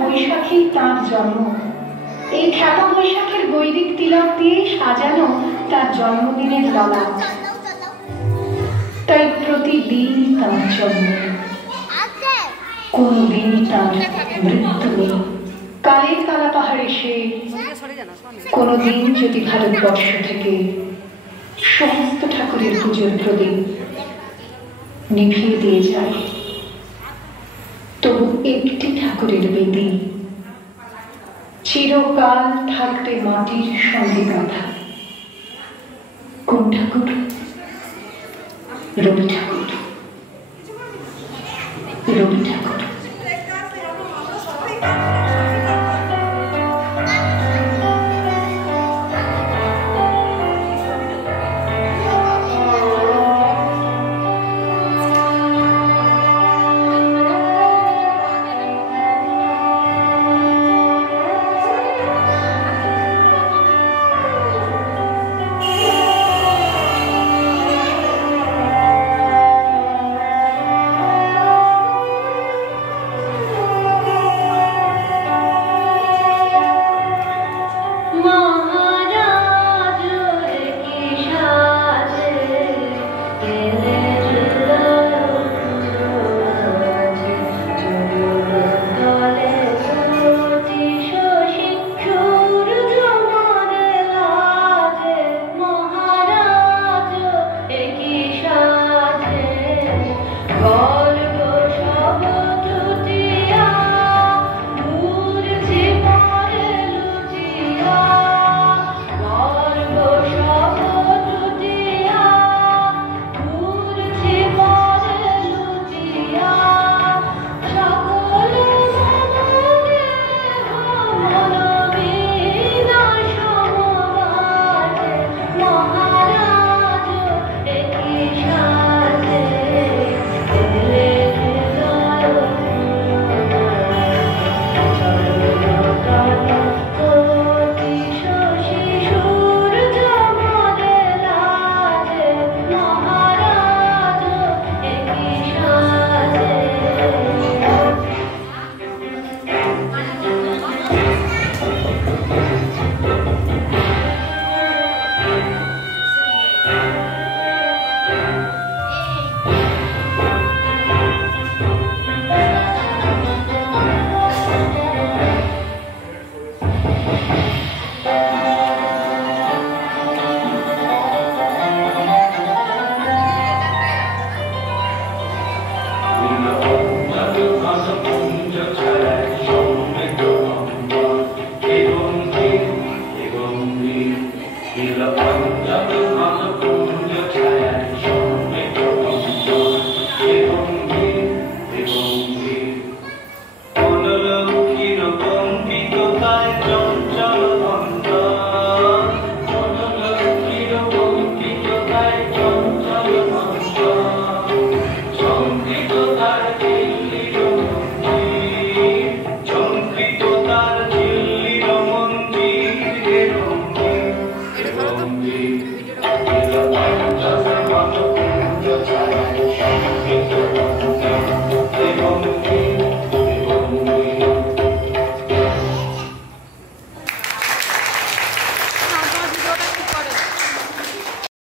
বৈশাখেই তাঁর জন্ম। এই খ্যাপা বৈশাখের গৈরিক তিলক দিয়ে সাজানো তার জন্মদিনের ললাট। তাই প্রতিদিন তাঁর জন্ম, কোনদিন তাঁর মৃত্যু নেই। কালের কালা পাহাড়ে সে কোনদিন যদি ভারতবর্ষ থেকে সমস্ত ঠাকুরের পুজোর প্রদীপ নিভিয়ে দিয়ে যায়, তবু একটি ঠাকুরের বেদি চিরকাল থাকবে মাটির সঙ্গে গাঁথা। কোন ঠাকুর? রবি ঠাকুর। রবি ঠাকুর।